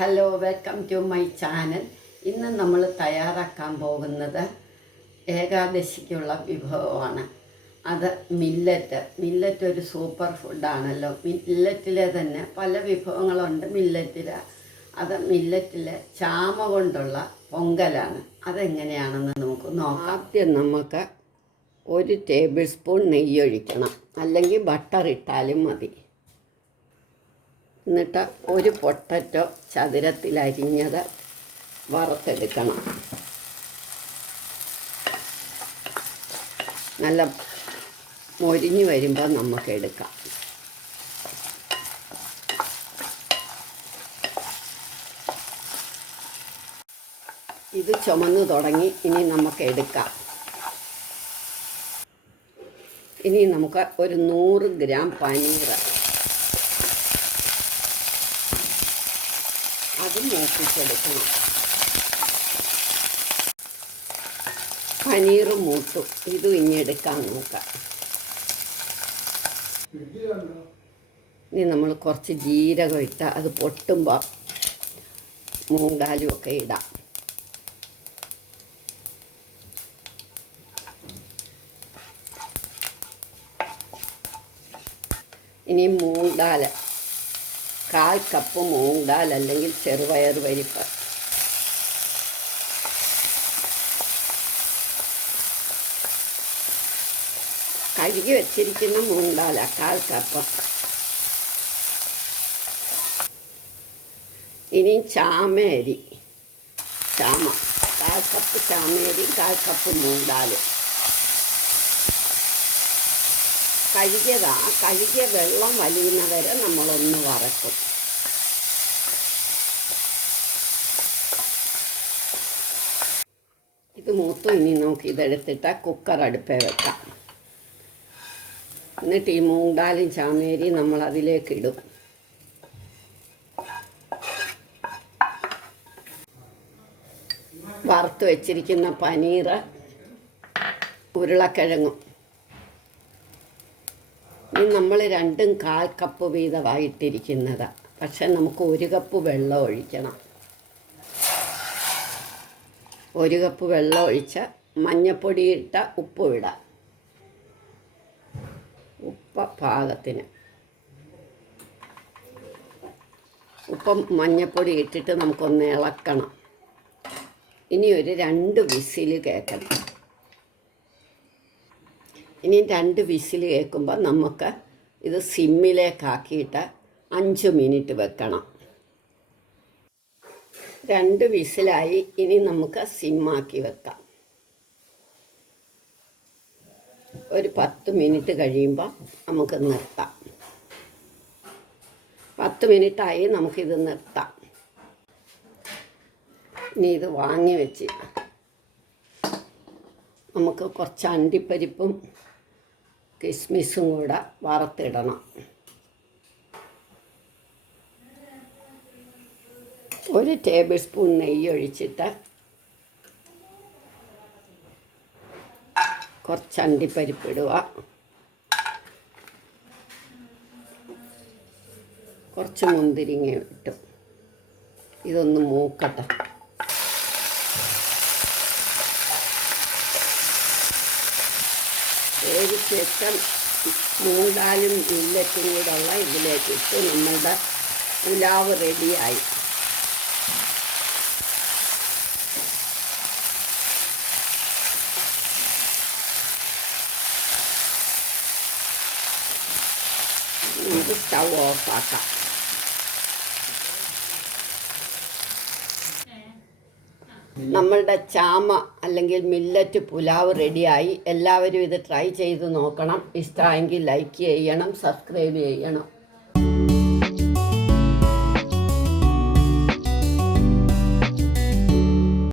Hello, welcome to my channel. ഇന്ന് നമ്മൾ തയ്യാറാക്കാൻ പോകുന്നത് ഏകാദശിക്കുള്ള വിഭവമാണ്. അത് മില്ലറ്റ് ഒരു സൂപ്പർ ഫുഡാണല്ലോ. മില്ലറ്റിലെ തന്നെ പല വിഭവങ്ങളുണ്ട് മില്ലറ്റിൽ. മില്ലറ്റിലെ ചാമ കൊണ്ടുള്ള പൊങ്കലാണ്. അതെങ്ങനെയാണെന്ന് നമുക്ക് നോക്കാം. ആദ്യം നമുക്ക് 1 ടേബിൾ സ്പൂൺ നെയ്യ് ഒഴിക്കണം, അല്ലെങ്കിൽ ബട്ടർ ഇട്ടാലും മതി. എന്നിട്ട് ഒരു പൊട്ടറ്റോ ചതുരത്തിലരിഞ്ഞത് വറുത്തെടുക്കണം. നല്ല മൊരിഞ്ഞ് വരുമ്പോൾ നമുക്ക് എടുക്കാം. ഇത് ചുമന്ന് തുടങ്ങി, ഇനി നമുക്ക് എടുക്കാം. ഇനി നമുക്ക് ഒരു 100 ഗ്രാം പനീർ അത് മൂപ്പിച്ചെടുക്കണം. പനീർ മൂട്ടും, ഇതും ഇനി എടുക്കാൻ നോക്കാം. ഇനി നമ്മൾ കുറച്ച് ജീരകം ഇട്ട് അത് പൊട്ടുമ്പോൾ മൂങ്കാലും ഒക്കെ ഇടാം. ഇനി മൂങ്കാൽ 1/4 കപ്പ് മൂങ്കാൽ അല്ലെങ്കിൽ ചെറുപയർ പരിപ്പ്, കഴുകി വെച്ചിരിക്കുന്ന മൂങ്കാല 1/4 കപ്പ്. ഇനി ചാമയരി 1/4 കപ്പ് ചാമയരി, 1/4 കപ്പ് മൂങ്കാൽ. കഴുകിയ വെള്ളം വലിയുന്ന വരെ നമ്മളൊന്ന് വറക്കും. ഇത് മൂത്തും, ഇനി നമുക്ക് ഇതെടുത്തിട്ട് കുക്കർ അടുപ്പേ വെക്കാം. എന്നിട്ട് ഈ മൂങ്കാലും ചാമേരി നമ്മൾ അതിലേക്ക് ഇടും. വറുത്ത് വെച്ചിരിക്കുന്ന പനീർ, ഉരുളക്കിഴങ്ങും. ഇനി നമ്മൾ 2/4 കപ്പ് വീതമായിട്ടിരിക്കുന്നത്. പക്ഷെ നമുക്ക് 1 കപ്പ് വെള്ളം ഒഴിക്കണം. 1 കപ്പ് വെള്ളം ഒഴിച്ച് മഞ്ഞൾപ്പൊടി ഇട്ട ഉപ്പ് ഇടാം. ഉപ്പ് പാകത്തിന്. ഉപ്പും മഞ്ഞൾപ്പൊടി ഇട്ടിട്ട് നമുക്കൊന്ന് ഇളക്കണം. ഇനി ഒരു 2 വിസിൽ കേൾക്കണം. ഇനി 2 വിസിൽ കേൾക്കുമ്പോൾ നമുക്ക് ഇത് സിമ്മിലേക്കാക്കിയിട്ട് 5 മിനിറ്റ് വെക്കണം. 2 വിസിലായി. ഇനി നമുക്ക് സിമ്മാക്കി വെക്കാം. ഒരു 10 മിനിറ്റ് കഴിയുമ്പോൾ നമുക്ക് നിർത്താം. 10 മിനിറ്റായി, നമുക്കിത് നിർത്താം. ഇനി ഇത് വാങ്ങി വെച്ച് നമുക്ക് കുറച്ച് അണ്ടിപ്പരിപ്പും കിസ്മിസും കൂടെ വറുത്തിടണം. 1 ടേബിൾ സ്പൂൺ നെയ്യ് ഒഴിച്ചിട്ട് കുറച്ച് അണ്ടിപ്പരിപ്പ് ഇടുക. കുറച്ച് മുന്തിരിങ്ങ ഇട്ടു. ഇതൊന്ന് മൂക്കട്ടെ. വേവിച്ച് വെച്ച മൂങ്കാലും മില്ലറ്റും കൂടെയുള്ള ഇതിലേക്ക് ഇട്ട് നമ്മളുടെ പുലാവ് റെഡിയായി. നമുക്ക് സ്റ്റൗ ഓഫാക്കാം. നമ്മളുടെ ചാമ അല്ലെങ്കിൽ മില്ലറ്റ് പുലാവ് റെഡിയായി. എല്ലാവരും ഇത് ട്രൈ ചെയ്ത് നോക്കണം. ഇഷ്ടമായെങ്കിൽ ലൈക്ക് ചെയ്യണം, സബ്സ്ക്രൈബ് ചെയ്യണം.